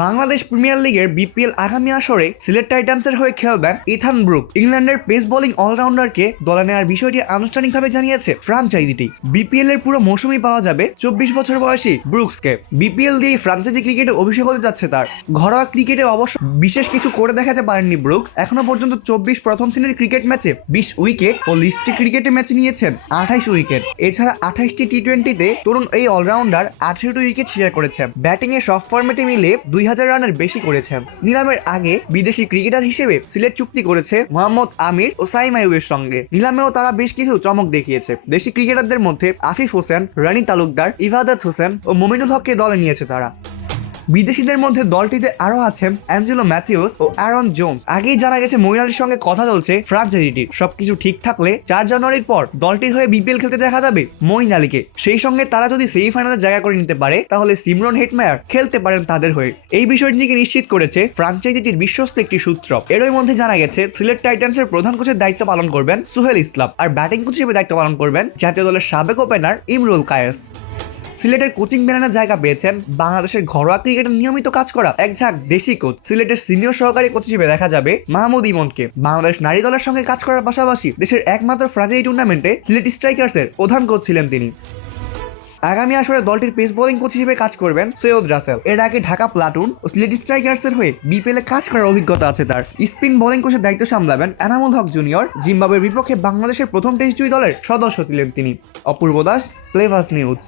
Bangladesh premier লিগের BPL আগামী আসরে সিলেট টাইটান্সের হয়ে খেলবেন ইথান ব্রুক। ইংল্যান্ডের পেস বোলিং অলরাউন্ডারকে দলে নেওয়ার বিষয়টি আনুষ্ঠানিকভাবে জানিয়েছে ফ্রাঞ্চাইজিটি। বিপিএল এর পুরো মৌসুমই পাওয়া যাবে 24 বছর বয়সী ব্রুকসকে। বিপিএল দিয়ে ফ্রাঞ্চাইজি ক্রিকেটে অভিষেক হতে যাচ্ছে তার। ঘরোয়া ক্রিকেটে অবশ্য বিশেষ কিছু করে দেখাতে পারেননি ব্রুকস। এখনো পর্যন্ত 24 প্রথম শ্রেণীর ক্রিকেট ম্যাচে 20 উইকেট ও লিস্ট ক্রিকেটে ম্যাচে নিয়েছেন 28 উইকেট। এছাড়া 28টি টি-20তে তরুণ এই অলরাউন্ডার 18টি উইকেট শেয়ার করেছেন। ব্যাটিং এ সব ফরম্যাটে মিলে 2000 রানের বেশি করেছেন। নিলামের আগে বিদেশি ক্রিকেটার হিসেবে সিলেট চুক্তি করেছে মোহাম্মদ আমির ও সাইম আইয়ুবের সঙ্গে। নিলামেও তারা বেশ কিছু চমক দেখিয়েছে। দেশি ক্রিকেটারদের মধ্যে আফিফ হোসেন, রানী তালুকদার, ইবাদত হোসেন ও মমিনুল হককে দলে নিয়েছে তারা। বিদেশিদের মধ্যে দলটিতে আরো আছেন অ্যাঞ্জেলো ম্যাথিউস ও অ্যারন জোন্স। আগেই জানা গেছে মঈন আলীর সঙ্গে কথা চলছে ফ্রাঞ্চাইজিটির। সবকিছু ঠিক থাকলে 4 জানুয়ারির পর দলটির হয়ে বিপিএল খেলতে দেখা যাবে মঈন আলীকে। সেই সঙ্গে তারা যদি সেমিফাইনালে জায়গা করে নিতে পারে তাহলে সিমরন হেটমায়ার খেলতে পারেন তাদের হয়ে। এই বিষয়টিকে নিশ্চিত করেছে ফ্রাঞ্চাইজিটির বিশ্বস্ত একটি সূত্র। এরই মধ্যে জানা গেছে সিলেট টাইটান্সের প্রধান কোচের দায়িত্ব পালন করবেন সোহেল ইসলাম, আর ব্যাটিং কোচ হিসেবে দায়িত্ব পালন করবেন জাতীয় দলের সাবেক ওপেনার ইমরুল কায়েস। সিলেটের কোচিং ব্যানারে জায়গা পেয়েছেন বাংলাদেশের ঘরোয়া ক্রিকেটে নিয়মিত কাজ করা এক ঝাঁক দেশি কোচ। সিলেটের সিনিয়র সহকারী কোচ হিসেবে দেখা যাবে মাহমুদ ইমনকে। বাংলাদেশ নারী দলের সঙ্গে কাজ করার পাশাপাশি দেশের একমাত্র ফ্রাঞ্চাইজি টুর্নামেন্টে সিলেট স্ট্রাইকার্সের প্রধান কোচ ছিলেন তিনি। আগামী আসরে দলটির পেস বোলিং কোচ হিসেবে কাজ করবেন সৈয়দ রাসেল। এর আগে ঢাকা প্লাটুন ও সিলেট স্ট্রাইকার্সের হয়ে বিপিএল এ কাজ করার অভিজ্ঞতা আছে তার। স্পিন বোলিং কোচের দায়িত্ব সামলাবেন এনামুল হক জুনিয়র। জিম্বাবুয়ের বিপক্ষে বাংলাদেশের প্রথম টেস্ট জয়ী দলের সদস্য ছিলেন তিনি। অপূর্ব দাস, প্লেভাস নিউজ।